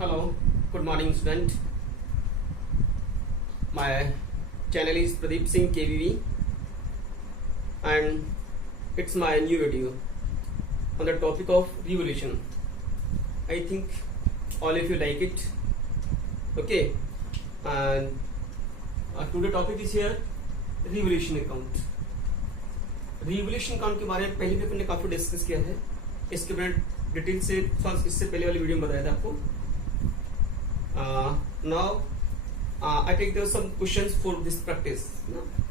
Hello, good morning student. My channel is Pradeep Singh KVV and it's my new video on the topic of revolution. I think all of you like it. Okay, and today topic is here revolution account. Revolution account के बारे में पहले भी अपने काफी discuss किया है. इसके बारे में डिटेल से इससे पहले वाली वीडियो में बताया था आपको. Now I take there some questions for this practice.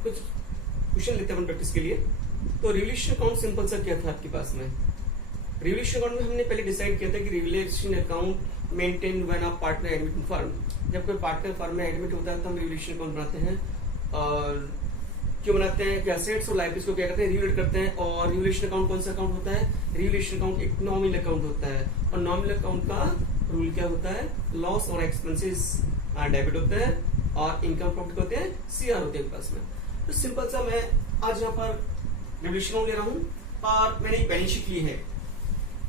कुछ क्वेश्चन लेते हैं प्रैक्टिस के लिए. तो रिवोल्यूशन अकाउंट सिंपल सा क्या था आपके पास में. रिवोल्यूशन अकाउंट में हमने पहले डिसाइड किया था कि revolution account maintain when a partner admit in firm. जब कोई पार्टनर फर्म में एडमिट होता है तो हम रिवोल्यूशन अकाउंट बनाते हैं. और क्यों बनाते हैं कि एसेट्स और लायबिलिटीज को क्या करते हैं, रिवोल्यूट करते हैं. और रिवोल्यूशन अकाउंट कौन सा अकाउंट होता है. रिवोल्यूशन अकाउंट एक नॉमिनल अकाउंट होता है. और नॉमिनल अकाउंट का रूल क्या होता है, लॉस और एक्सपेंसेस डेबिट होते हैं और इनकम प्रॉफिट होते हैं सीआर होते हैं पास में. तो सिंपल सा मैं आज यहाँ पर रिवोल्यूशन अकाउंट ले रहा हूँ और मैंने एक बैलेंस शीट ली है.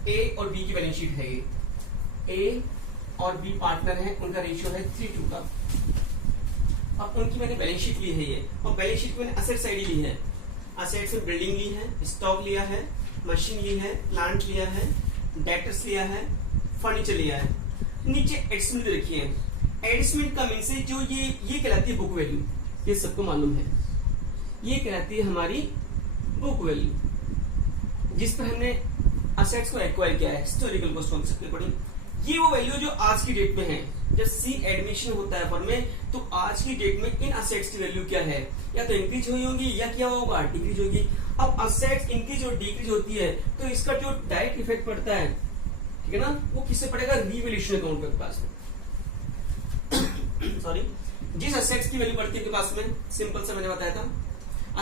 ए और बी की बैलेंस शीट है. ये ए और बी पार्टनर है, उनका रेशियो है 3:2 का. अब उनकी मैंने बैलेंस शीट ली है ये. और बैलेंस शीट में मैंने असेट साइड ली है. असेट्स में बिल्डिंग ली है, स्टॉक लिया है, मशीन ली है, प्लांट लिया है, डेटर्स लिया है, फर्नीचर लिया है. नीचे एडजस्टमेंट रखी है. एडजस्टमेंट का मीन से जो ये कहलाती है बुक वैल्यू. ये सबको मालूम है, ये कहलाती है हमारी बुक वैल्यू जिस पर हमने असेट्स को एक्वायर किया है हिस्टोरिकल कॉस्ट कॉन्सेप्ट के अकॉर्डिंग. ये वो वैल्यू जो आज की डेट में है. जब सी एडमिशन होता है फर्म में तो आज की डेट में इन असेट्स की वैल्यू क्या है, या तो इंक्रीज हुई होगी या क्या होगा, डिक्रीज होगी. अब असेट्स इंक्रीज और डिक्रीज होती है तो इसका जो डायरेक्ट इफेक्ट पड़ता है, ठीक है ना, वो किससे पड़ेगा, रिवोल्यूशन अकाउंट के पास में. सॉरी, जिस असेट्स की वैल्यू बढ़ती है आपके पास में, सिंपल सा मैंने बताया था,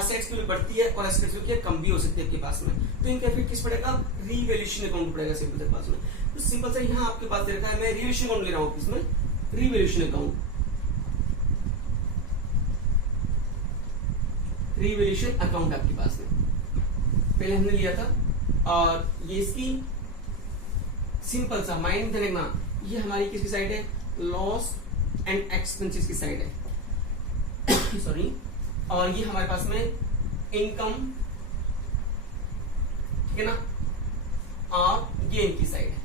असेट्स की वैल्यू बढ़ती है और असेट्स की वैल्यू कम भी हो सकती है आपके पास में, तो इनका इफेक्ट किस पड़ेगा, रिवोल्यूशन अकाउंट पड़ेगा सिंपल से पास में. तो सिंपल सा यहाँ आपके पास दे रखा है, मैं रिवोल्यूशन अकाउंट ले रहा हूँ इसमें. रिवोल्यूशन अकाउंट, रिवोल्यूशन अकाउंट आपके पास में पहले हमने लिया था. और ये इसकी सिंपल सा माइंड में रखना, ये हमारी किसकी साइड है, लॉस एंड एक्सपेंसेस की साइड है. सॉरी. और ये हमारे पास में इनकम, ठीक है ना, और गेन की साइड है.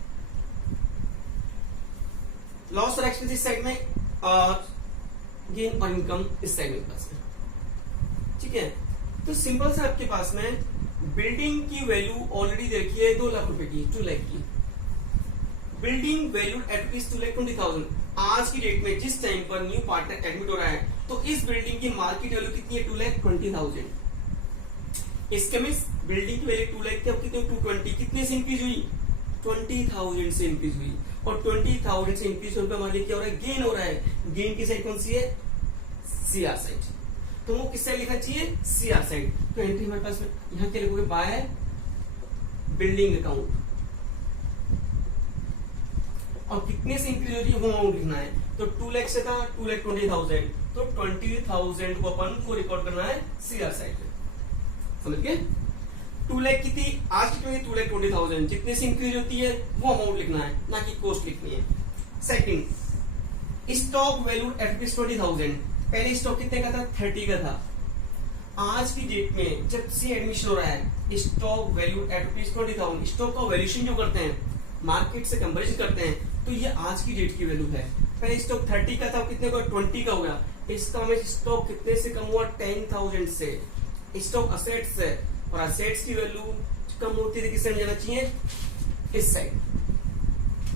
लॉस और एक्सपेंसेस साइड में और गेन और इनकम इस साइड में पास में. ठीक है. तो सिंपल सा आपके पास में बिल्डिंग की वैल्यू ऑलरेडी देखिए 2 लाख रुपए की, 2 लाख की. Building value at rupees 2,20,000. आज की डेट में जिस टाइम पर न्यू पार्टनर एडमिट हो रहा है तो इस बिल्डिंग की मार्केट वैल्यू कितनी है, 2,20,000. इसके मीन बिल्डिंग की वैल्यू 2 लाख की, अब कितनी 220. कितने से इंक्रीज हुई, 20,000 से इंक्रीज हुई. और 20,000 से इंक्रीज होने पर हमारे क्या हो रहा है, गेन हो रहा है. गेन की साइड कौन सी है, सीआर साइड. तो वो किस साइड लिखना चाहिए, सीआर साइड. तो एंट्री हमारे पास में यहाँ क्या लिखोगे, बाय बिल्डिंग अकाउंट. और कितने से इंक्रीज हो रही है वो अमाउंट लिखना है. तो 2 लाख से था 2,20,000, तो 20,000 को अपन को रिकॉर्ड करना है सीआर साइड पे. समझ गए. 2 लाख की थी, आज की 2,20,000. जितने से इंक्रीज होती है वो अमाउंट लिखना है, ना कि कॉस्ट लिखनी है. Second, stock value at rupees 20,000. पहले स्टॉक कितने का था, 30 का था. आज की डेट में जब सी एडमिशन हो रहा है, stock value at rupees 20,000. Stock का वैल्यूएशन जो करते हैं, मार्केट से कंपेरिजन करते हैं, तो ये आज की डेट की वैल्यू है. पहले स्टॉक 30 का था, कितने का, 20 का हो गया. इसका में स्टॉक कितने से कम हुआ, 10,000 से. स्टॉक असेट्स है और असेट्स की वैल्यू कम होती है किस साइड जाना चाहिए, इस साइड.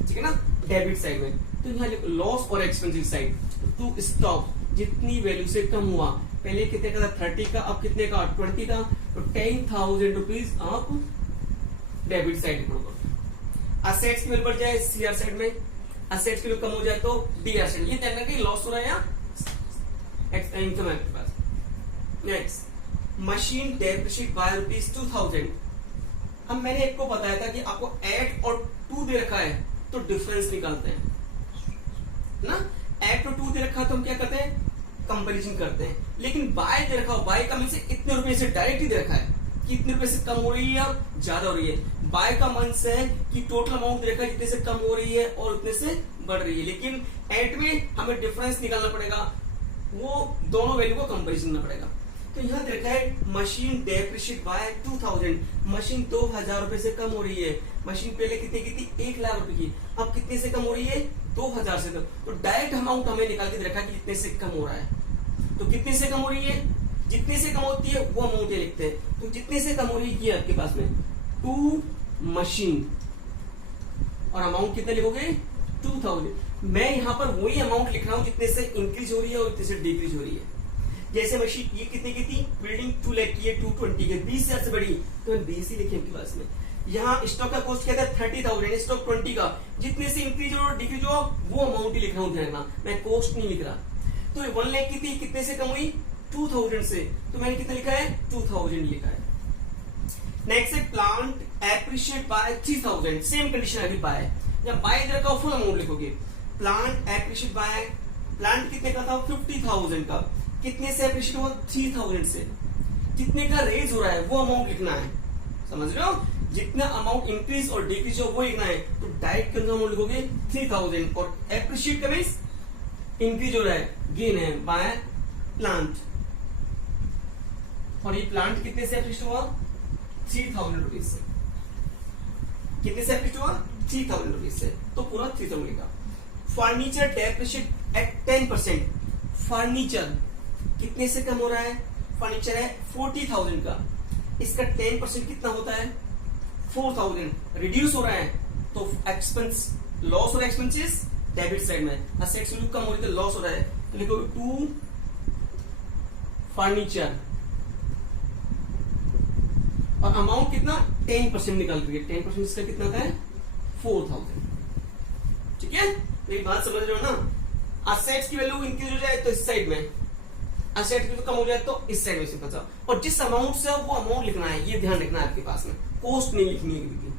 ठीक है ना, डेबिट साइड में. तो यहाँ लिखो लॉस और एक्सपेंसिव साइड. टू स्टॉक जितनी वैल्यू से कम हुआ, पहले कितने का था, 30 का, अब कितने का, 20 का. तो 10,000 रुपीज आप डेबिट साइड में. असेट्स की वैल्यू बढ़ जाए सीआर साइड में, असेट्स की वैल्यू कम हो जाए तो डीआर साइड. ये ध्यान रखिए लॉस हो रहा है या इनकम है आपके पास. Next, machine depreciate by rupees 2,000. अब मैंने आपको बताया था कि आपको एट और 2 दे रखा है तो डिफरेंस निकालते हैं ना. एट और 2 दे रखा है तो हम क्या करते हैं, कंपैरिजन करते हैं. लेकिन बाय दे रखा हो, बाय का मीन से इतने रुपए से डायरेक्ट ही दे रखा है, कितने रुपए से कम हो रही है या ज्यादा हो रही है। बाय का मंस है कि टोटल अमाउंट देखा जितने से कम हो रही है और उतने से बढ़ रही है, लेकिन एट में हमें डिफरेंस निकालना पड़ेगा, वो दोनों वैल्यू को कंपेरिजन करना पड़ेगा। तो यहाँ देखा है मशीन डेप्रिशिएट बाय 2000, मशीन 2000 रुपए से कम हो रही है। मशीन पहले कितने की थी, 1 लाख रुपए की, अब कितने से कम हो रही है, 2000 से कम। तो डायरेक्ट अमाउंट हमें निकाल के रखा कि कितने से कम हो रहा है। तो कितने से कम हो रही है, जितने से कम होती है वो अमाउंट ये लिखते हैं। तो जितने से कम हो रही है आपके पास में 2 मशीन, और अमाउंट कितने लिखोगे, 2000। मैं यहाँ पर वही अमाउंट लिख रहा हूँ जितने से इंक्रीज हो रही है और जितने से डिक्रीज हो रही है। जैसे मशीन ये कितने की थी, बिल्डिंग 2 लाख की है, 220 की, 20,000 से बड़ी, तो मैं 20 ही लिखे आपके पास में। यहाँ स्टॉक का कॉस्ट क्या था, 30,000, स्टॉक 20 का, जितने से इंक्रीज हो और डिक्रीज हो वो अमाउंट ही लिख रहा हूँ, ध्यान रखना, मैं कॉस्ट नहीं लिख रहा। तो 1 लाख की थी, कितने से कम हुई, 2000 से, तो मैंने कितना लिखा है, 2000 लिखा है। नेक्स्ट है plant appreciate by 3000, same condition है, बाय, जब बाय इधर का फुल अमाउंट लिखोगे। प्लांट एप्रिशिएट बाय, प्लांट कितने का था, 50,000 का, कितने से एप्रिशिएट हुआ, 3000 से, कितने का रेज हो रहा है वो अमाउंट लिखना है, समझ रहे हो, जितना अमाउंट इंक्रीज और डिक्रीज हो वो लिखना है। तो डायरेक्ट के अंदर अमाउंट लिखोगे 3000, और एप्रिशिएट का मींस इंक्रीज हो रहा है, गेन है बाय प्लांट, और ये प्लांट कितने से एप्रिशिएट हुआ, 3000 रुपीज से, कितने से एप्रिशिएट हुआ, 3000 रुपीज से, तो पूरा 3000 लिखा। फर्नीचर डेप्रिशिएट एट 10%, फर्नीचर कितने से कम हो रहा है, फर्नीचर है 40,000 का, इसका 10% कितना होता है, 4,000, रिड्यूस हो रहा है, तो एक्सपेंस लॉस हो रहा है, एक्सपेंसेस डेबिट साइड में, असेट्स वैल्यू कम हो रही है तो लॉस हो रहा है, तो लिखो 2 फर्नीचर, और अमाउंट कितना 10% निकाल रही है, 10% इसका कितना होता है 4,000, ठीक है। तो ये बात समझ रहे हो ना, असेट्स की वैल्यू इंक्रीज हो जाए तो इस साइड में, असेट की कम हो जाए तो इस साइड में सिंपल सा, और जिस अमाउंट से वो अमाउंट लिखना है, ये ध्यान रखना है आपके पास में, कॉस्ट नहीं लिखनी है।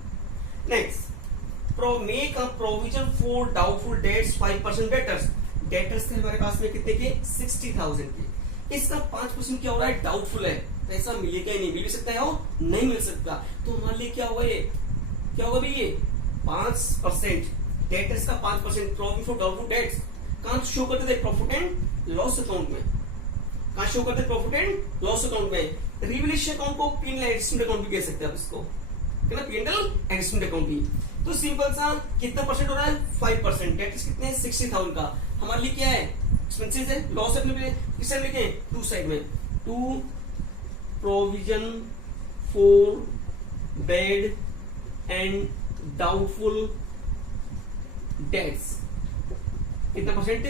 Next, make a provision for doubtful debts 5% debtors, debtors थे हमारे पास में कितने के, 60,000 के, इसका 5% क्या हो रहा है, डाउटफुल है, पैसा मिलेगा ही नहीं, मिल भी सकता है और नहीं मिल सकता, तो हमारे लिए क्या होगा, ये क्या होगा भाई, ये 5%, डेटर्स का 5%, प्रोविजन फॉर डाउटफुल डेट्स कहां शो करते थे, प्रॉफिट एंड लॉस अकाउंट में, कहां शो करते प्रॉफिट एंड लॉस अकाउंट में। रिवैल्यूएशन अकाउंट को P&L एडजस्टमेंट अकाउंट भी कह सकते हैं आप इसको, है ना, P&L एडजस्टमेंट अकाउंट ही। तो सिंपल सा कितना परसेंट हो रहा है, 5%, डेट कितने 60,000 का, हमारे लिए क्या है, एक्सपेंसेस है, लॉस अपने किस साइड लिखे, 2 साइड में, 2 provision for bad and doubtful debts, कितना परसेंट,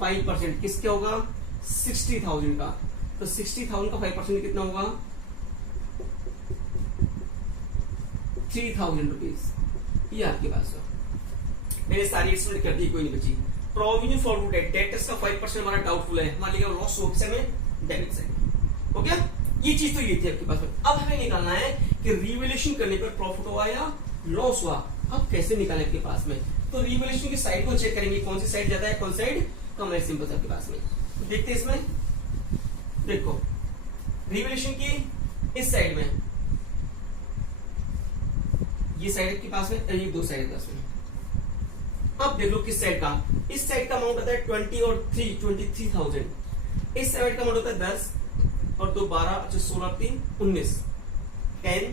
5%, किसके होगा, 60,000 का, तो 60,000 का 5% कितना होगा, 3,000 रुपीज, ये आपके पास है। मैंने सारी एस्टिमेट कर दी, कोई नहीं बची। प्रोविजन फॉर डेट, डेटर्स का 5% हमारा डाउटफुल है, हमारे लिए लॉस हो में, डेबिट साइड, ओके, ये चीज तो ये थी आपके पास में। अब हमें निकालना है कि रिवैल्यूएशन करने पर प्रॉफिट हुआ या लॉस हुआ, अब कैसे निकालें आपके पास में। तो रिवैल्यूएशन की साइड को चेक करेंगे, कौन सी साइड ज्यादा है, कौन साइड कम है, सिंपल से आपके पास में देखते हैं। इसमें देखो रिवैल्यूएशन की इस साइड में, ये साइड के पास में, ये 2 साइड के पास में, अब देख लो किस साइड का, इस साइड का अमाउंट होता है 20 और 3 23,000, इस साइड का अमाउंट होता है 10 और 2 12, अच्छा 16 3 19, 10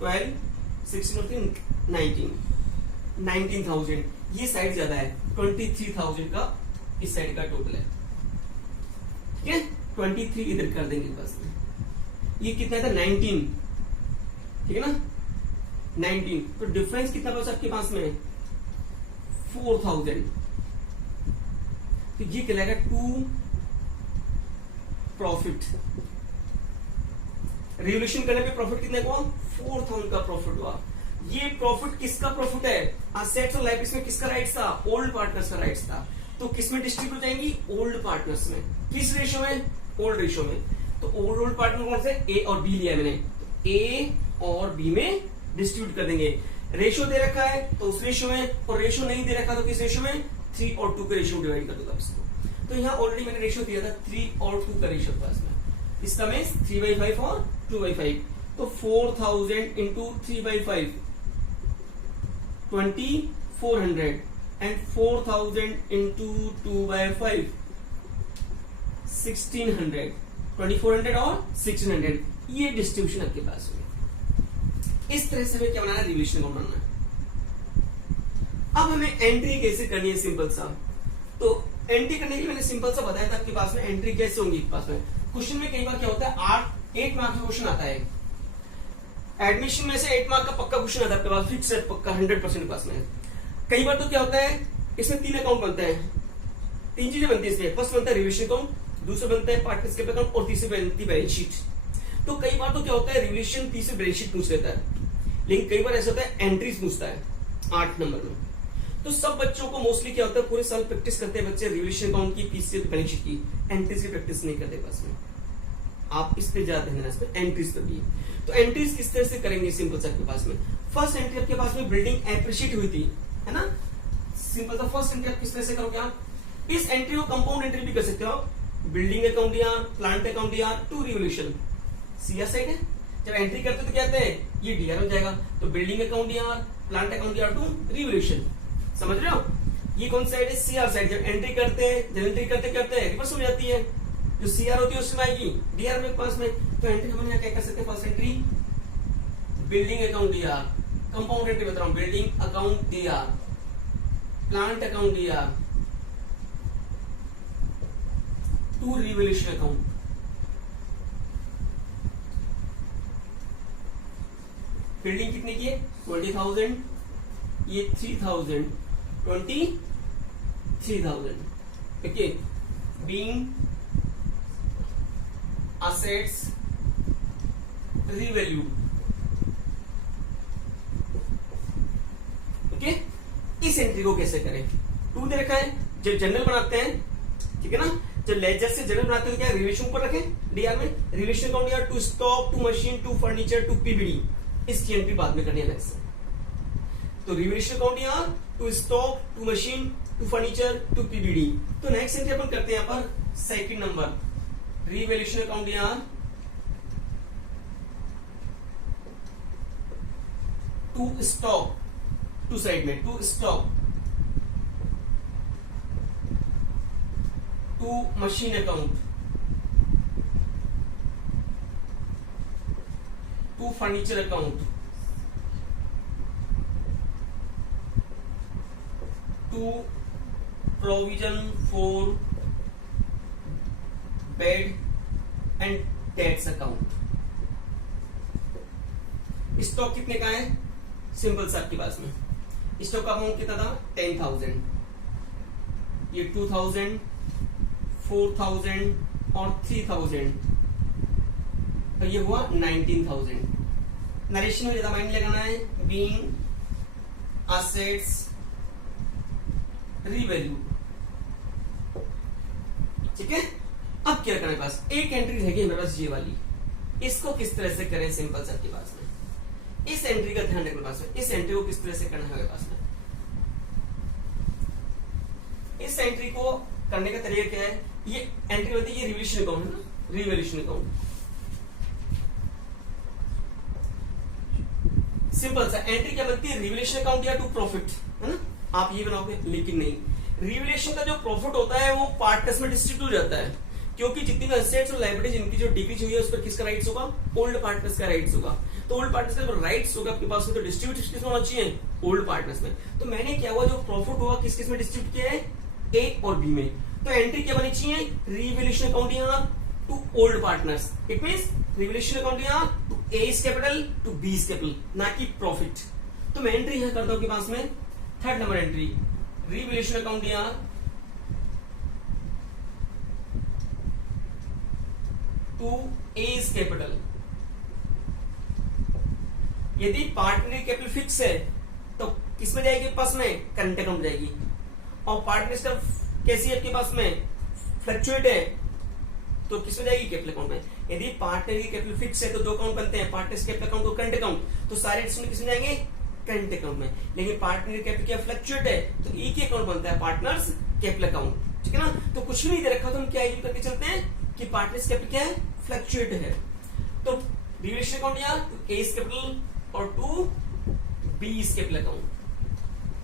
12 16 और 3 19,000, ये साइड ज्यादा है, 23,000 का इस साइड का टोटल है, ठीक है, 23 इधर कर देंगे बस में, ये कितना था 19, ठीक है ना, 19, तो डिफरेंस कितना बचा आपके पास में 4,000, तो ये कहलाएगा 2 प्रॉफिट। रिवैल्यूएशन करने पे प्रॉफिट कितने को, 4,000 का प्रॉफिट हुआ। ये प्रॉफिट किसका प्रॉफिट है, असेट्स और लायबिलिटीज में किसका राइट्स था, ओल्ड पार्टनर्स का राइट्स था, तो किसमें डिस्ट्रीब्यूट हो जाएंगी, ओल्ड पार्टनर्स में, किस रेशियो में, ओल्ड रेशियो में। तो ओल्ड पार्टनर कौन से, ए और बी लिया है मैंने, तो ए और बी में डिस्ट्रीब्यूट कर देंगे। रेशियो दे रखा है तो उस रेशियो में, और रेशियो नहीं दे रखा तो किस रेशियो में, 3 और 2 के रेशियो डिवाइड कर दूंगा इसको। तो यहाँ ऑलरेडी मैंने रेशियो दिया था 3 और 2 का रेशियो पास में, इसका में 3/5 और 2/5, तो 4000 इंटू 3/5 2400 एंड 4000 इंटू 2/5 1600 2400 और 1600 ये डिस्ट्रीब्यूशन आपके पास है। इस तरह से हमें क्या बनाना है, रिलेशन को बनाना है। अब हमें एंट्री कैसे करनी है, सिंपल सा। तो एंट्री करने के लिए मैंने सिंपल सा बताया था आपके पास में एंट्री कैसे होंगी। पास में क्वेश्चन में कई बार क्या होता है 8 मार्क का क्वेश्चन आता है, एडमिशन में से 8 मार्क का पक्का क्वेश्चन आता है आपके पास, फिक्स है पक्का 100% पास में। कई बार तो क्या होता है इसमें 3 अकाउंट बनते हैं, 3 चीजें बनती है इसमें। फर्स्ट बनता है रिविजन अकाउंट, दूसरा बनता है पार्टनरशिप अकाउंट और तीसरी बनती है बैलेंस शीट। तो कई बार तो क्या होता है रिविजन तीसरी बैलेंस शीट पूछ लेता है, लेकिन कई बार ऐसा होता है एंट्रीज पूछता है 8 नंबर में। तो सब बच्चों को मोस्टली क्या होता है पूरे साल प्रैक्टिस करते हैं बच्चे रिविजन अकाउंट की, तीसरी बैलेंस शीट की, एंट्रीज की प्रैक्टिस नहीं करते पास में। आप इस पे ज्यादा ध्यान देना, इस पे एंट्रीज पर भी। तो एंट्रीज किस तरह से करेंगे, सिंपल सा आपके पास में फर्स्ट एंट्री आपके पास में बिल्डिंग एप्रिशिएट हुई थी, है ना। सिंपल सा फर्स्ट एंट्री आप किस तरह से करोगे आप, इस एंट्री को कंपाउंड एंट्री भी कर सकते हो आप। बिल्डिंग अकाउंट या प्लांट अकाउंट या टू रिवोल्यूशन सीआर साइड है। जब एंट्री करते तो क्या कहते हैं ये डीआर हो जाएगा, तो बिल्डिंग अकाउंट या प्लांट अकाउंट या टू रिवोल्यूशन, समझ रहे हो। ये कौन साइड है, सीआर साइड। जब एंट्री करते हैं क्या होता है रिवर्स हो जाती है, जो सीआर होती है उसमें आएगी डीआर में पास में। तो एंट्री हम यहाँ क्या कर सकते हैं, first entry building account DR, compound entry बता रहा हूं building account DR, plant account DR, to revolution account. Building कितने की है 20,000, ये 3,000 23,000, okay. Being assets revalued, okay. इस एंट्री को कैसे करें, 2 दे रखा है, जब जनरल बनाते हैं ठीक है ना, जब लेजर से जनरल बनाते हैं तो क्या रिलेशन ऊपर रखें डीआर में, रिलेशन अकाउंट या to stock, to machine, to furniture, to PBD, इसकी एंट्री बाद में करनी है नेक्स्ट। तो रिलेशन अकाउंट या to stock, to machine, to furniture, to PBD. तो नेक्स्ट एंट्री अपन करते हैं यहाँ पर सेकंड नंबर रिवैल्यूएशन अकाउंट या टू स्टॉक, टू साइड में to stock, to machine account, to furniture account, to provision for bad and tax account. Stock कितने का है, सिंपल सा आपके पास में स्टॉक का अमाउंट कितना था 10,000, ये 2,000, 4,000 और 3,000, तो ये हुआ 19,000। नरेशन में ज्यादा माइंड लगाना है, बीइंग असेट्स रीवैल्यू, ठीक है। अब क्या करना है, पास एक एंट्री रहेगी मेरे पास ये वाली, इसको किस तरह से करें, सिंपल सा आपके पास में इस एंट्री का ध्यान रखना पास में, इस एंट्री को किस तरह से करना है पास में। इस एंट्री को करने का तरीका क्या है, ये एंट्री होती है ये रिवैल्यूएशन अकाउंट है ना, रिवैल्यूएशन अकाउंट। सिंपल सा एंट्री क्या बनती है, रिवैल्यूएशन अकाउंट या टू प्रॉफिट, है ना, आप ये बनाओगे। लेकिन नहीं, रिवैल्यूएशन का जो प्रॉफिट होता है वो पार्टनर्स में डिस्ट्रीब्यूट हो जाता है, क्योंकि जितनी भी एसेट्स और लायबिलिटीज इनकी जो डिक्रीज हुई है उस पर किसका राइट्स होगा, ओल्ड पार्टनर्स का राइट्स होगा। तो ओल्ड पार्टनर्स का राइट्स होगा आपके पास में, तो डिस्ट्रीब्यूट किस होना चाहिए, ओल्ड पार्टनर्स में। तो मैंने क्या हुआ, जो प्रॉफिट हुआ किस किस में डिस्ट्रीब्यूट किया है, ए और बी में। तो एंट्री क्या बनी चाहिए, रिवैल्यूएशन अकाउंट या to old partners, it means revaluation account या to A's capital to B's capital, ना कि प्रॉफिट। तो मैं एंट्री यहां करता हूं के पास में third number entry, revaluation account या टू ए's कैपिटल। यदि पार्टनर कैपिटल फिक्स है तो किसमें जाएगी, पास में करंट अकाउंट जाएगी। और पार्टनर कैसी है आपके पास में, फ्लक्चुएट है, तो किसमें जाएगी, कैपिटल अकाउंट में। यदि पार्टनर की कैपिटल फिक्स है तो 2 अकाउंट बनते हैं, पार्टनर्स कैपिटल अकाउंट और करंट अकाउंट, तो सारे इसमें किसमें जाएंगे, करंट अकाउंट में। लेकिन पार्टनर कैपिटल क्या फ्लक्चुएट है तो एक ही अकाउंट बनता है, पार्टनर्स कैपिटल अकाउंट, ठीक है ना। तो कुछ भी नहीं दे रखा तो हम क्या यूज करके चलते हैं कि पार्टनर्स कैपिटल क्या है, फ्लक्चुएट है। तो रिवैल्यूएशन अकाउंट या टू ए कैपिटल और टू बी कैपिटल अकाउंट।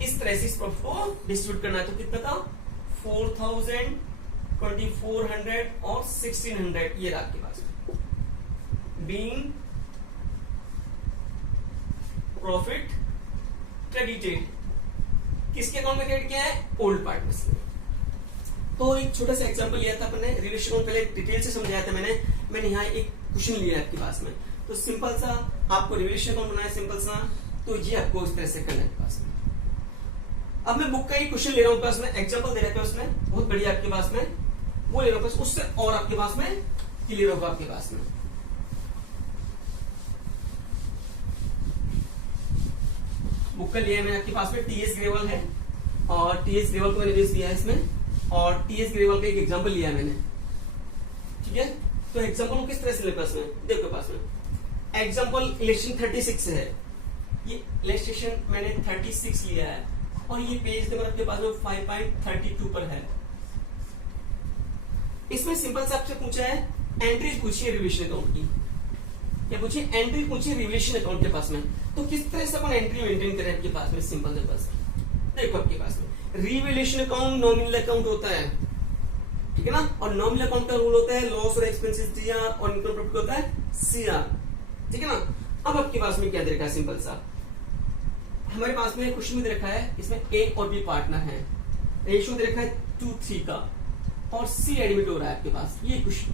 इस तरह से इस प्रॉफिट को डिस्ट्रीब्यूट करना है। तो कितना था 4000, 2400 और 1600 ये रहा आपके पास बीइंग प्रॉफिट क्रेडिटेड। किसके अकाउंट में क्रेडिट किया है? ओल्ड पार्टनर्स ने। तो एक छोटा सा एग्जांपल लिया था अपने रिलेशन अकाउंट, पहले डिटेल से समझाया था मैंने यहाँ एक क्वेश्चन लिया है आपके पास में। तो सिंपल सा आपको रिलेशन अकाउंट बनाना है, सिंपल सा, तो ये आपको इस तरह से करना है आपके पास में। अब मैं बुक का एक क्वेश्चन ले रहा हूँ पास में, एग्जांपल दे रखा है उसमें बहुत बढ़िया आपके पास में, वो ले रहा हूँ, उससे और आपके पास में क्लियर होगा आपके पास में। बुक का लिया मैंने आपके पास में, टीएस ग्रेवल है और टीएस ग्रेवल को मैंने बेस दिया है इसमें, और टीएस ग्रेवल का एक एग्जांपल लिया है मैंने, ठीक है। तो एग्जांपल को किस तरह से ले पास में, देखो पास में एग्जांपल इलेक्शन 36 है, ये इलेक्शन मैंने 36 लिया है और ये पेज नंबर आपके पास में 5.32 पर है। इसमें सिंपल से आपसे पूछा है एंट्रीज पूछिए रिवैल्यूएशन अकाउंट की, क्या पूछिए? एंट्री पूछिए रिवैल्यूएशन अकाउंट के पास में। तो किस तरह से अपन एंट्री मेंटेन करें आपके पास में, सिंपल से बस देखो आपके पास में रिवैल्यूएशन अकाउंट नॉमिनल अकाउंट होता है, ठीक है ना, और नॉमिनल अकाउंट का रूल होता है लॉस और एक्सपेंसेस डीआर और इनकम प्रॉफिट होता है सीआर, ठीक है ना। अब आपके पास में क्या दे रखा है, सिंपल सा हमारे पास में क्वेश्चन में दे रखा है, इसमें ए और बी पार्टनर है, रेशियो दे रखा है 2:3 का और सी एडमिट हो रहा है आपके पास, ये क्वेश्चन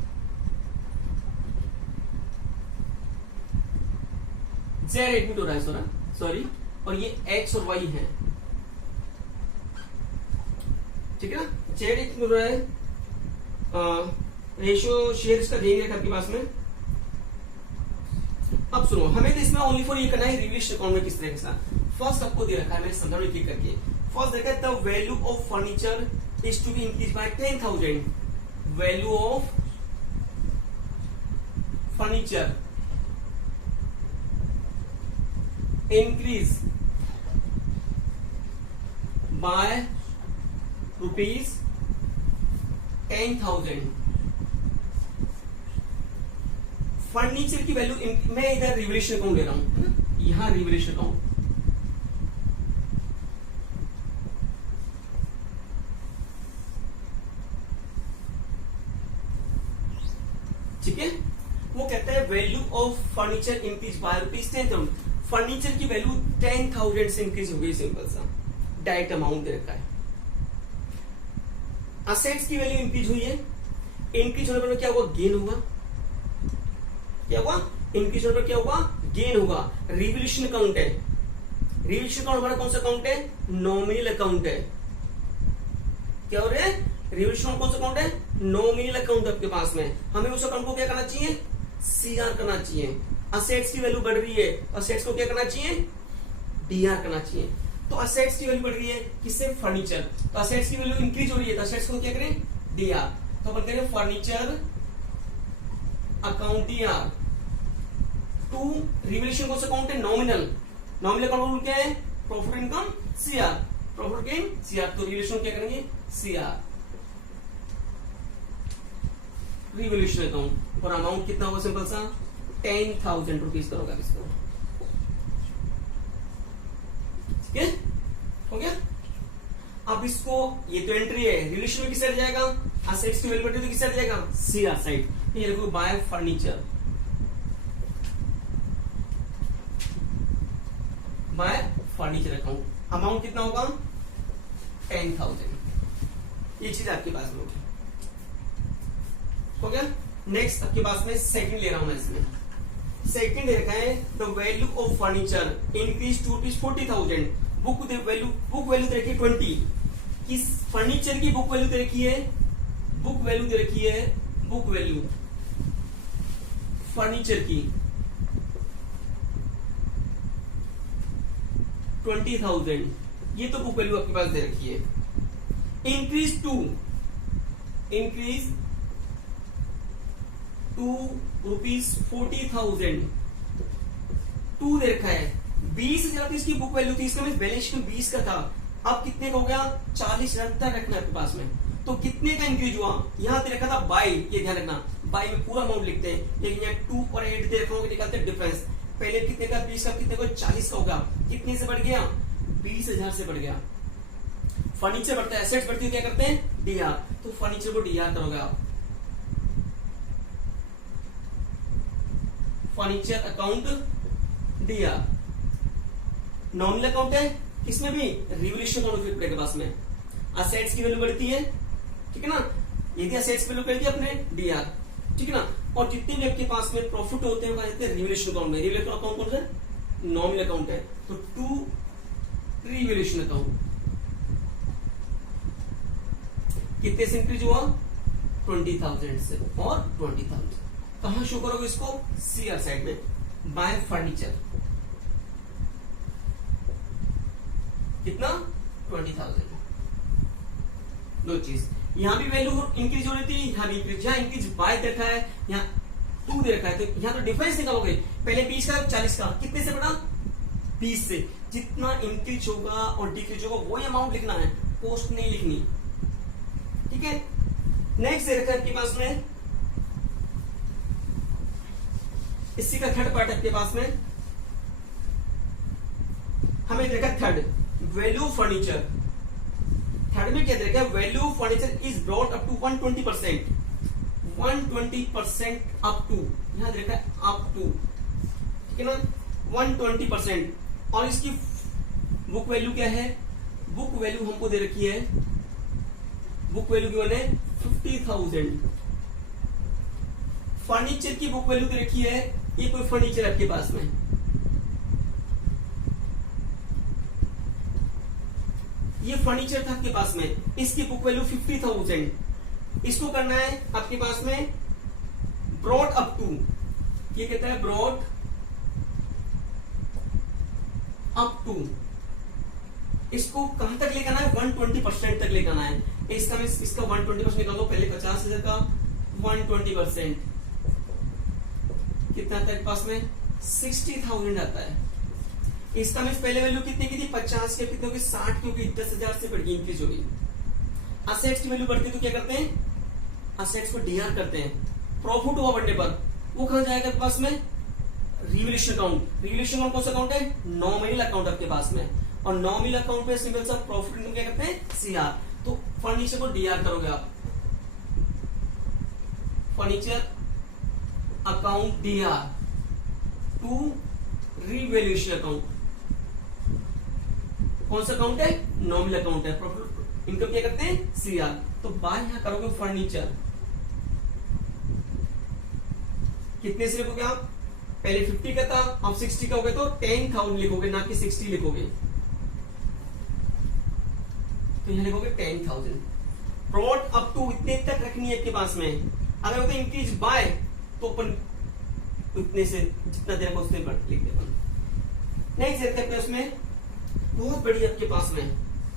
जेड एडमिट हो रहा है सॉरी, और ये एक्स और वाई है, ठीक है ना। जेड एडमिट हो रहा है, रेशियो शेयर्स का देंगे आपके पास में। अब सुनो, हमें तो इसमें ओनली फॉर ये करना है रिवैल्यूएशन अकाउंट में किस तरह के साथ। फर्स्ट आपको दे रखा है, मैंने समझा क्लिक करके, फर्स्ट देखा है the value of furniture is to be increase by 10,000, value of furniture increase by ₹10,000। Furniture की वैल्यू, मैं इधर रिवैल्यूएशन अकाउंट ले रहा हूं, यहां रिवैल्यूएशन अकाउंट, ठीक है। वो कहता है value of furniture increase by ₹10,000, furniture की वैल्यू 10,000 से इंक्रीज हो गई, सिंपल सा डायरेक्ट अमाउंट दे रखा है। असेट्स की वैल्यू इंक्रीज हुई है, इंक्रीज होने पर क्या हुआ, गेन हुआ, क्या हुआ, इंक्रीज होने पर क्या हुआ, गेन होगा। रिवैल्यूएशन अकाउंट है, रिवैल्यूएशन अकाउंट हमारा कौन सा अकाउंट है, नॉमिनल अकाउंट है, क्या हो रहा है, रिवैल्यूएशन कौन सा अकाउंट है, नॉमिनल अकाउंट आपके पास में। हमें उस अकाउंट को क्या करना चाहिए, सीआर करना चाहिए। असेट्स की वैल्यू बढ़ रही है, असेट्स को क्या करना चाहिए, डीआर करना चाहिए। तो असेट्स की वैल्यू बढ़ रही है किससे, फर्नीचर, तो असेट्स की वैल्यू इंक्रीज हो रही है, तो असेट्स को क्या करें, डीआर, तो अपन करें furniture account DR to revaluation कौन सा अकाउंट है, नॉमिनल, नॉमिनल अकाउंट क्या है, profit income CR, profit gain CR, तो रिवैल्यूएशन क्या करेंगे, सीआर रिवैल्यूएशन अकाउंट, और अमाउंट कितना होगा, सिंपल सा 10,000 रुपीज करोगा इसको, ठीक है, हो गया। अब इसको, ये तो एंट्री है, रिवैल्यूएशन में किस साइड जाएगा, असेट्स की वैल्यू तो किस साइड जाएगा, सीआर साइड, ये देखो bye furniture, bye furniture account, amount कितना होगा 10,000, ये चीज आपके पास में होगी, हो गया। नेक्स्ट आपके पास में सेकंड ले रहा हूं मैं, इसमें सेकंड रखा है the value of furniture increase to ₹40,000, book value दे रखी है 20, किस फर्नीचर की बुक वैल्यू दे रखी है, बुक वैल्यू दे रखी है, बुक वैल्यू फर्नीचर की 20,000, ये तो बुक वैल्यू आपके पास दे रखी है। इंक्रीज टू ₹40,000, टू दे रखा है, 20,000 इसकी बुक वैल्यू थी, इसका बैलेंस शीट में 20 का था, अब कितने का हो गया, 40,000 तक रखना है आपके पास में। तो कितने का इंक्रीज हुआ, यहां दे रखा था बाई, ये ध्यान रखना, बाई में पूरा अमाउंट लिखते हैं, लेकिन यहाँ 2 और 8 दे रखा होगा, निकालते हैं डिफरेंस। पहले कितने का 20 का, कितने को 40 का होगा, कितने से बढ़ गया 20,000 से बढ़ गया। फर्नीचर बढ़ता है, एसेट्स बढ़ती है, क्या करते हैं डीआर, तो फर्नीचर को डीआर करोगे आप। Furniture account D R. Nominal account है, किसमें भी रिवोल्यूशन अकाउंट के पास में असेट्स की वैल्यू बढ़ती है, ठीक है ना, यदि असेट्स की वैल्यू बढ़ती है अपने डीआर, ठीक है ना। और जितने भी आपके पास में प्रॉफिट होते हैं रिवोल्यूशन अकाउंट में। रिवोल्यूशन अकाउंट कौन सा, नॉमिनल अकाउंट है, तो टू रिवोल्यूशन अकाउंट कितने से इंक्रीज हुआ 20,000 से और 20,000। कहां शो करोगे इसको, सीआर साइड में, बाय फर्नीचर कितना 20,000। दो चीज, यहां भी वैल्यू इंक्रीज हो रही थी, यहां भी इंक्रीज, यहां इंक्रीज बाय देखा है, यहां 2 दे रखा है, तो यहां तो डिफरेंस निकालोगे, पहले 20 का 40 का, कितने से बढ़ा 20 से। जितना इंक्रीज होगा और डिक्रीज होगा वही अमाउंट लिखना है, पोस्ट नहीं लिखनी, ठीक है। नेक्स्ट दे रखा है आपके पास में, इसी का थर्ड पार्ट आपके पास में, हमें देखा थर्ड वैल्यू फर्नीचर। थर्ड में क्या देखा, value furniture is brought up to 120%, 120% up to, यहां देखा अप टू, ठीक है ना, 120%। और इसकी बुक वैल्यू क्या है, बुक वैल्यू हमको दे रखी है, बुक वैल्यू की है 50,000। फर्नीचर की बुक वैल्यू दे रखी है, ये कोई फर्नीचर आपके पास में, ये फर्नीचर था आपके पास में, इसकी बुक वैल्यू 50,000। इसको करना है आपके पास में ब्रॉट अप टू, ये कहता है ब्रॉट अप टू, इसको कहां तक लेकर आना है 120% तक लेकर आना है। इसका 120% निकालो, पहले 50,000 का 120% कितना आता है पास में 60,000 आता है। इसका मीन पहले वैल्यू कितने की थी 50 के, कितने होगी 60 की होगी, 10,000 से बढ़ गई, इंक्रीज होगी। असेट्स की वैल्यू बढ़ती है तो क्या करते हैं, असेट्स को डीआर करते हैं। प्रॉफिट हुआ बढ़ने पर वो कहां जाएगा आपके पास में, रिवोल्यूशन अकाउंट। रिवोल्यूशन अकाउंट कौन सा अकाउंट है, नॉमिनल अकाउंट आपके पास में, और नॉमिनल अकाउंट पे सिंपल सा प्रॉफिट इनकम क्या करते हैं सीआर, तो फर्नीचर को डीआर करोगे आप, furniture account DR to revaluation account. कौन सा अकाउंट है, नॉमिनल अकाउंट है, प्रॉफिट इनकम क्या करते हैं सीआर, तो बाय यहां करोगे फर्नीचर, कितने से लिखोगे आप, पहले 50 का था, अब 60 का हो गया, तो 10,000 लिखोगे, ना कि 60 लिखोगे, तो यहां लिखोगे 10,000। ब्रॉट अप टू इतने तक रखनी है आपके पास में, अगर होता है इंक्रीज बाय तो अपन इतने से जितना देर को उसने लिख दे। नेक्स्ट देखते हैं उसमें बहुत बड़ी आपके पास में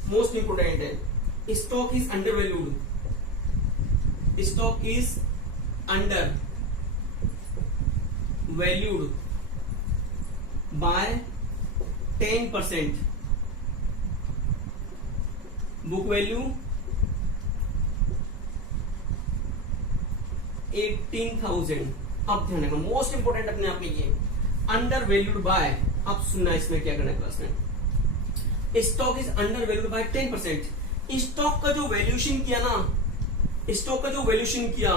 मोस्ट इंपोर्टेंट है, stock is under valued, stock is under valued bye 10%, book value 18,000। अब ध्यान रखना मोस्ट इंपोर्टेंट अपने आप में ये अंडर वैल्यूड बाय, अब सुनना इसमें क्या करना है क्लास में, stock is under valued bye 10%। Stock का जो वैल्यूएशन किया ना, स्टॉक का जो वैल्यूएशन किया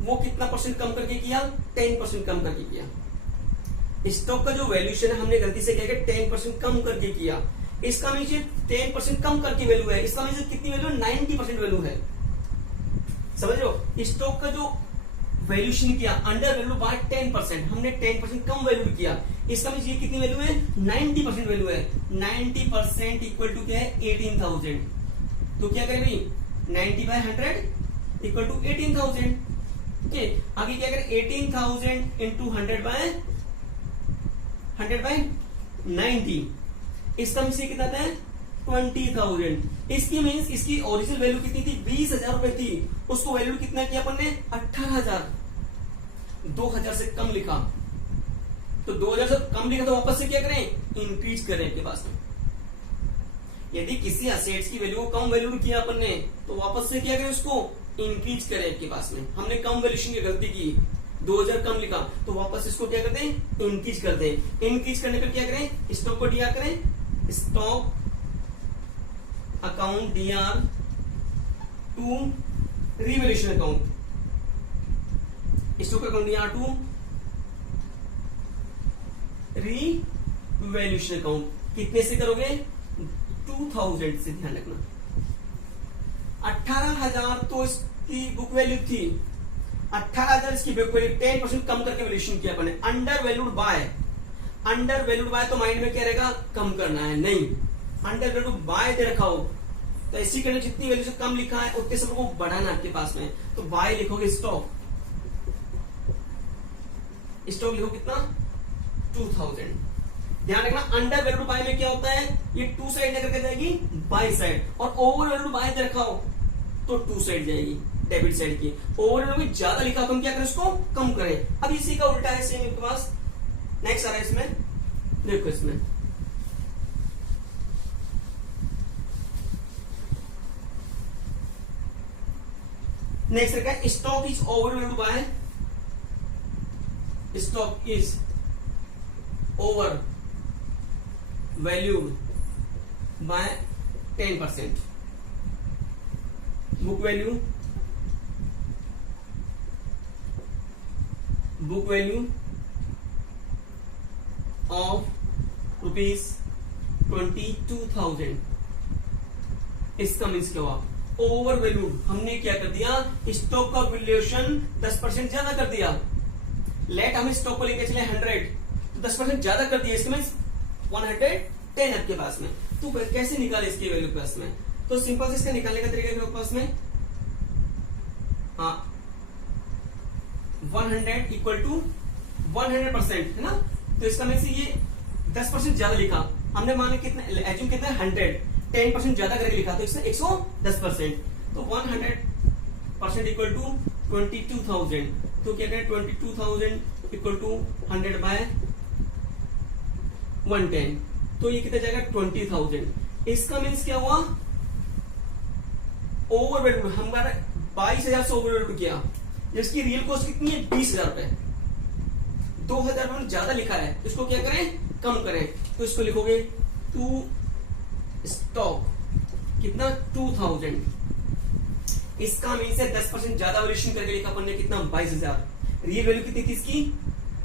वो कितना परसेंट कम करके किया, 10% कम करके किया। स्टॉक का जो वैल्यूएशन है हमने गलती से क्या किया 10% कम करके किया, इसका नीचे 10% कम करके वैल्यू है, इसका नीचे कितनी वैल्यू 90% वैल्यू है, समझ रहे हो। स्टॉक का जो वैल्यूएशन किया अंडर वैल्यू बाय 10%, हमने 10% कम वैल्यू किया, इसका मीन ये कितनी वैल्यू है 90% वैल्यू है। 90% इक्वल टू क्या है 18,000, तो क्या करें भाई 90 बाय 100 इक्वल टू 18,000। ओके, आगे क्या करें 18,000 इंटू 100 बाय 90, इसका मीन कितना आता है 20,000। इसकी मीन्स इसकी ओरिजिनल वैल्यू कितनी थी 20,000 रुपए थी, उसको वैल्यू कितना किया अपन ने 18,000, 2,000 से कम लिखा, तो 2,000 से कम लिखा तो वापस से क्या करें इंक्रीज करें आपके पास में। यदि किसी असेट्स की वैल्यू को कम वैल्यू किया अपन ने तो वापस से क्या करें, उसको इंक्रीज करें। आपके पास में हमने कम वैल्यूएशन की गलती की, 2000 कम लिखा, तो वापस इसको क्या करते हैं, इंक्रीज कर दें। इंक्रीज करने पर क्या करें, स्टॉक को डीआर करें, stock account DR to revaluation account, stock account DR to revaluation account. कितने से करोगे, 2000 से, ध्यान रखना। 18,000 तो इसकी बुक वैल्यू थी, 18,000 इसकी बुक वैल्यू 10% कम करके वैल्यूएशन किया अपने। Under valued bye, under valued bye तो माइंड में क्या रहेगा, कम करना है, नहीं, अंडर वैल्यूड बाय दे रखा हो तो इसी के जितनी वैल्यू से कम लिखा है उतने सब को बढ़ाना आपके पास में। तो बाय लिखोगे स्टॉक, स्टॉक लिखो कितना, 2000। ध्यान रखना अंडर वैल्यूड बाय में क्या होता है, ये टू साइड लेकर के जाएगी बाय साइड, और ओवर वैल्यूड बाय दे रखा हो तो टू साइड जाएगी डेबिट साइड की। ओवर वैल्यूड में ज्यादा लिखा तो हम क्या करें, उसको कम करें। अब इसी का उल्टा है सेम आपके पास। नेक्स्ट आ रहा है इसमें, देखो इसमें नेक्स्ट रखा है stock is over valued bye, stock is over valued bye 10%। Book value, book value of ₹22,000। इसका मीन्स क्या हुआ, ओवर वैल्यूड। हमने क्या कर दिया, स्टॉक का वैल्यूएशन 10% ज्यादा कर दिया। लेट हम स्टॉक को लेके चले 100, तो 10% ज्यादा कर दिया, इसका मीन्स 110 आपके पास में। तो कैसे निकाले इसकी वैल्यू पास में, तो सिंपल से इसका निकालने का तरीका है पास में, हाँ 100 इक्वल टू 100% है ना। तो इसका मीन्स ये 10% ज्यादा लिखा हमने, मान कितना एज्यूम कितना 100, 10% ज्यादा करके लिखा तो इससे 110%। तो 100% इक्वल टू 22,000। तो क्या करें, 22,000 इक्वल टू 100 बाय 110, तो ये कितना जाएगा 20,000। इसका मीन्स क्या हुआ, ओवर वैल्यू हमारा 22,000 से ओवर वैल्यू किया, जिसकी रियल कॉस्ट कितनी है 20,000 रुपए, 2,000 ज्यादा लिखा है, इसको क्या करें, कम करें। तो इसको लिखोगे टू स्टॉक कितना 2,000। इसका मीन्स है 10% ज्यादा वैल्यूएशन करके लिखा अपन ने कितना 22,000। रियल वैल्यू कितनी थी इसकी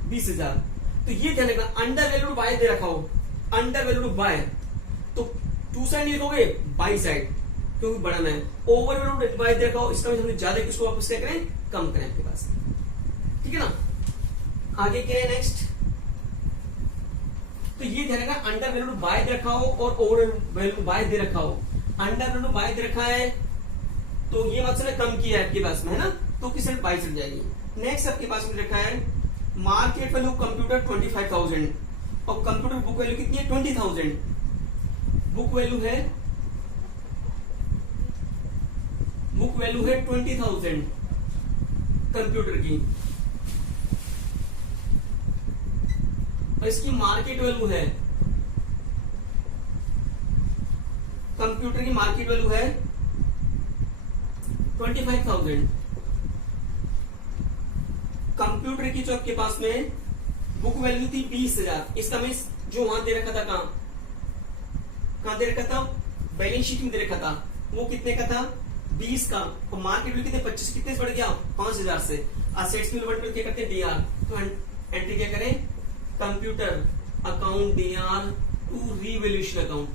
20,000। तो ये ध्यान रखना अंडर वैल्यूड बाय दे रखा हो, अंडर वैल्यूड बाय तो टू साइड नहीं लिखोगे बाई साइड, क्योंकि बढ़ाना है। ओवर वैल्यूड बाय दे रखा हो, इसका हमने ज्यादा इसको वापस क्या करें, कम करें आपके पास, ठीक है ना। आगे क्या है नेक्स्ट, तो ये ध्यान रखना अंडर वैल्यूड बाय दे रखा हो और ओवर वैल्यूड बाय दे रखा हो। अंडर वैल्यूड बाय दे रखा है तो ये मतलब कम किया है आपके पास में, है ना, तो किस साइड बाई साइड जाएगी। नेक्स्ट आपके पास में रखा है मार्केट वैल्यू कंप्यूटर 25,000 और कंप्यूटर बुक वैल्यू कितनी है 20,000। बुक वैल्यू है 20,000 कंप्यूटर की, और इसकी मार्केट वैल्यू है, कंप्यूटर की मार्केट वैल्यू है 25,000। कंप्यूटर की जो आपके पास में बुक वैल्यू थी 20,000। इसका मीन्स जो वहां दे रखा था, कहां दे रखा था, बैलेंस शीट में दे रखा था, वो कितने का था 20 का, और मार्केट वैल्यू कितने 25, कितने से बढ़ गया 5,000 से। असेट्स में क्या करते हैं डीआर, तो एंट्री क्या करें, computer account DR to revaluation account,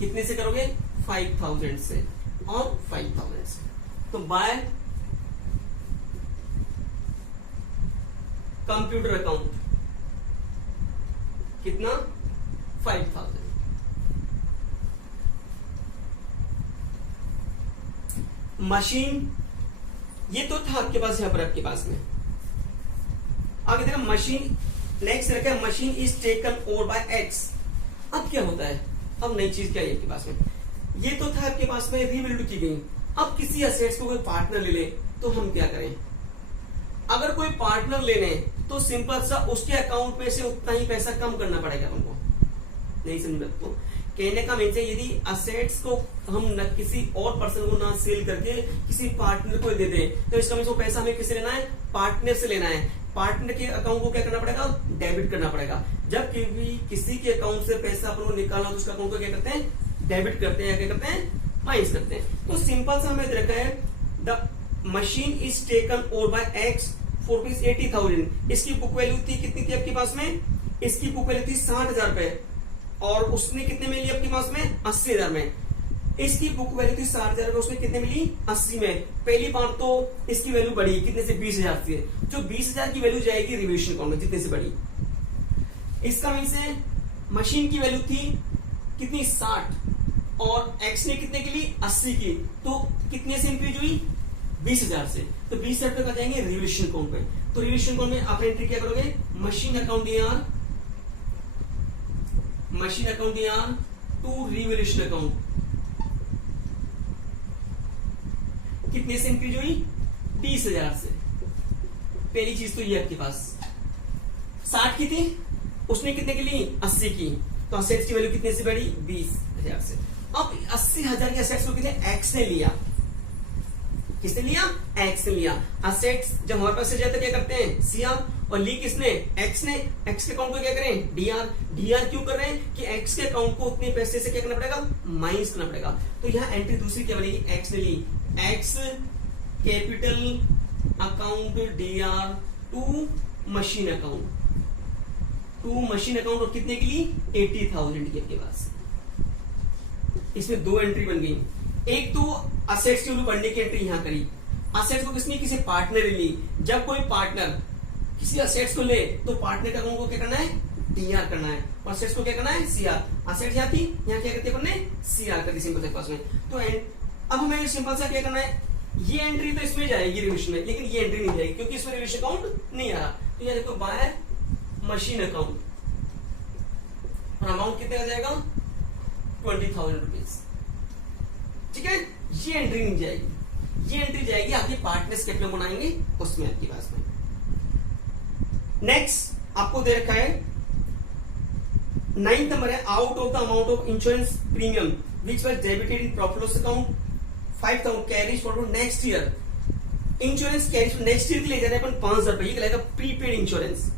कितने से करोगे 5,000 से और 5,000 से। तो बाय कंप्यूटर अकाउंट कितना 5,000। मशीन ये तो था आपके पास, यहां पर आपके पास में आगे देखा मशीन। नेक्स्ट रखा है machine is taken over by x. अब क्या होता है, अब नई चीज क्या है आपके पास में, ये तो था आपके पास में रिवैल्यू की गई। अब किसी असेट्स को कोई पार्टनर ले ले तो हम क्या करें, अगर कोई पार्टनर लेने तो सिंपल सा उसके अकाउंट में से उतना ही पैसा कम करना पड़ेगा हमको, नहीं समझ में आपको। कहने का मीन है यदि असेट्स को हम न किसी और पर्सन को ना सेल करके किसी पार्टनर को दे दें तो इसका मीन वो पैसा हमें किससे लेना है, पार्टनर से लेना है। पार्टनर के अकाउंट को क्या करना पड़ेगा, डेबिट करना पड़ेगा। जब किसी के अकाउंट से पैसा अपन को निकालना तो उसका अकाउंट को क्या करते हैं, डेबिट करते हैं, क्या करते हैं, माइनस करते हैं। तो सिंपल सा हमें रखा है the machine is taken over by x for rupees 80,000। इसकी बुक वैल्यू थी कितनी थी आपके पास में, इसकी बुक वैल्यू थी 60,000 रुपए और उसने कितने में ली आपके पास में, 80,000 में। इसकी बुक वैल्यू थी 60,000 रुपए, उसने कितने में ली, 80 में। पहली बार तो इसकी वैल्यू बढ़ी कितने से, 20,000 से। जो 20,000 की वैल्यू जाएगी रिवोल्यूशन अकाउंट में जितने से बढ़ी। इसका मीन से मशीन की वैल्यू थी कितनी, 60 और एक्स ने कितने की ली, 80 की। तो कितने से इंक्रीज हुई, 20,000 से। तो 20,000 रुपए का जाएंगे रिवोल्यूशन अकाउंट पे। तो रिवोल्यूशन अकाउंट में आप एंट्री क्या करोगे, मशीन अकाउंट यार, मशीन अकाउंट यार टू रिवोल्यूशन अकाउंट। कितने से इंक्रीज हुई, 20,000 से। पहली चीज तो ये आपके पास 60 की थी, उसने कितने की ली, 80 की। तो असेट्स की वैल्यू कितने से बढ़ी, 20,000 से। अब 80,000 के असेट्स को कितने, एक्स ने लिया। किसने लिया, एक्स ने लिया। असेट्स जब हमारे पास से जाते क्या करते हैं, सीआर, और ली किसने, एक्स ने। एक्स के अकाउंट को क्या करें, डीआर। डीआर क्यों कर रहे हैं कि एक्स के अकाउंट को उतने पैसे से क्या करना पड़ेगा, माइनस करना पड़ेगा। तो यहाँ एंट्री दूसरी क्या बनेगी, एक्स ने ली, X capital account DR to machine account, to machine account. और कितने के लिए, 80,000 की आपके पास। इसमें दो एंट्री बन गई। एक तो असेट्स की वैल्यू बढ़ने की एंट्री यहां करी। असेट्स को किसने, किसी पार्टनर ने ली। जब कोई पार्टनर किसी असेट्स को ले तो पार्टनर का अकाउंट को क्या करना है, डीआर करना है, और असेट्स को क्या करना है, सीआर। असेट्स यहाँ थी, यहाँ क्या करते हैं, सीआर कर दी सिंपल से पास में। तो अब हमें सिंपल सा क्या करना है, ये एंट्री तो इसमें जाएगी रिविशन में, लेकिन ये एंट्री नहीं जाएगी क्योंकि इसमें रिविशन अकाउंट नहीं आ रहा। तो यहाँ देखो बाय मशीन अकाउंट, और अमाउंट कितने आ जाएगा, 20,000 रुपीज। ठीक है, ये एंट्री नहीं जाएगी, ये एंट्री जाएगी आपके पार्टनर्स कैपिटल बनाएंगे उसमें आपके पास में। नेक्स्ट आपको दे रखा है 9th नंबर है, out of the amount of insurance premium which was debited in profit loss account 5,000 carries for next year. Insurance carries next year के लिए जा रहे हैं अपन 5,000 रुपए, ये कहलाएगा प्रीपेड इंश्योरेंस।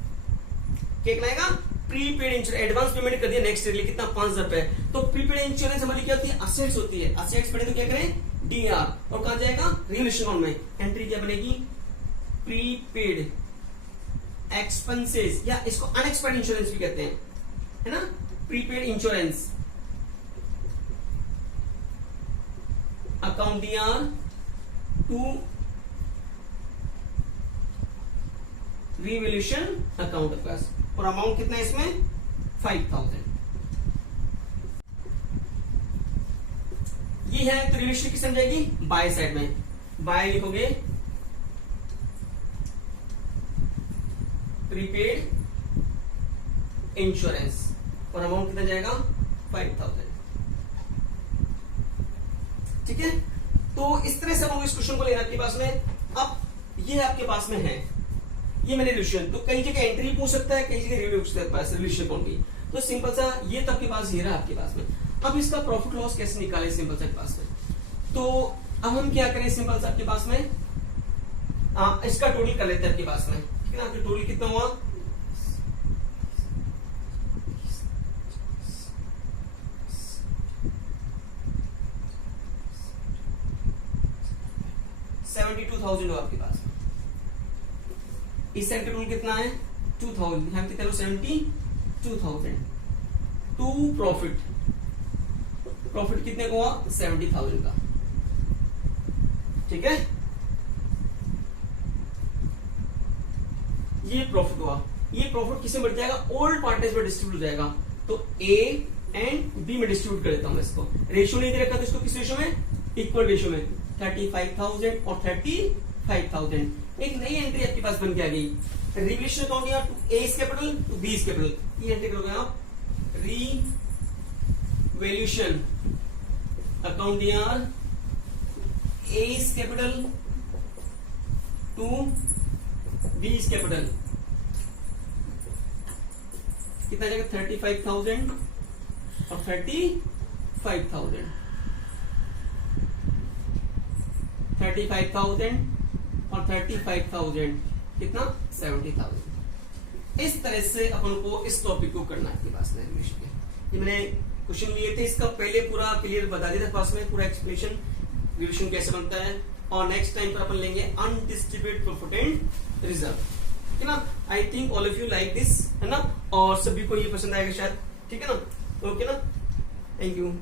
क्या कहलाएगा, प्रीपेड इंश्योरेंस। एडवांस पेमेंट कर दिया नेक्स्ट ईयर कितना, 5,000 रुपए। तो प्रीपेड इंश्योरेंस हमारी क्या होती है, असेट्स होती है। असेट्स पड़े तो क्या करें, डीआर, और कहां जाएगा, रिवोल्यूशन अकाउंट में। एंट्री क्या बनेगी, प्रीपेड एक्सपेंसेस, या इसको अनएक्सपेक्टेड इंश्योरेंस भी कहते हैं, है ना। Prepaid insurance account DR to revolution account के पास, और अमाउंट कितना है इसमें, 5,000। ये है तो रिवोल्यूशन किस जाएगी, बाय साइड में। बाय लिखोगे प्रीपेड इंश्योरेंस, और अमाउंट कितना जाएगा, 5,000। ठीक है, तो इस तरह से हम इस क्वेश्चन को लेना आपके पास में। अब ये आपके पास में है, ये मैंने रिवोल्यूशन, तो कई जगह एंट्री पूछ सकता है, कई जगह रिव्यू पूछ सकता है रिवोल्यूशन अकाउंट की। तो सिंपल सा ये तो आपके पास ये रहा आपके पास में। अब इसका प्रॉफिट लॉस कैसे निकाले सिंपल सा आपके पास में। तो अब हम क्या करें सिंपल सा आपके पास में, इसका टोटल कर लेते हैं आपके पास में। ठीक है ना, आपके टोटल कितना हुआ, 72,000 हुआ आपके पास। इस साइड का टोटल कितना है, 2,000, यहाँ कितना 72,000। टू प्रॉफिट, प्रॉफिट कितने को हुआ, 70,000 का। ठीक है, ये प्रॉफिट हुआ। ये प्रॉफिट किसमें बढ़ जाएगा, ओल्ड पार्टनर्स में डिस्ट्रीब्यूट हो जाएगा। तो ए एंड बी में डिस्ट्रीब्यूट कर देता हूं मैं इसको। रेशियो नहीं दे रखा तो इसको किस रेशियो में, इक्वल रेशियो में। 35,000 और 35,000। एक नई एंट्री आपके पास बन के आ गई, रिवोल्यूशन अकाउंट या to A capital to B capital. ये एंट्री करोगे आप, रिवोल्यूशन अकाउंट यार A capital to B capital. कितना जाएगा, 35,000 और 35,000 और 35,000 कितना 70,000। इस तरह से अपन को इस टॉपिक को करना है पास में रिलेशन के। ये मैंने क्वेश्चन लिए थे, इसका पहले पूरा क्लियर बता दिया था पास में, पूरा एक्सप्लेनेशन रिलेशन कैसे बनता है। और नेक्स्ट टाइम पर अपन लेंगे अनडिस्ट्रीब्यूटेड प्रॉफिट एंड रिजर्व, ठीक है ना। I think all of you like this, है ना, और सभी को ये पसंद आएगा शायद, ठीक है ना। ओके ना, थैंक यू।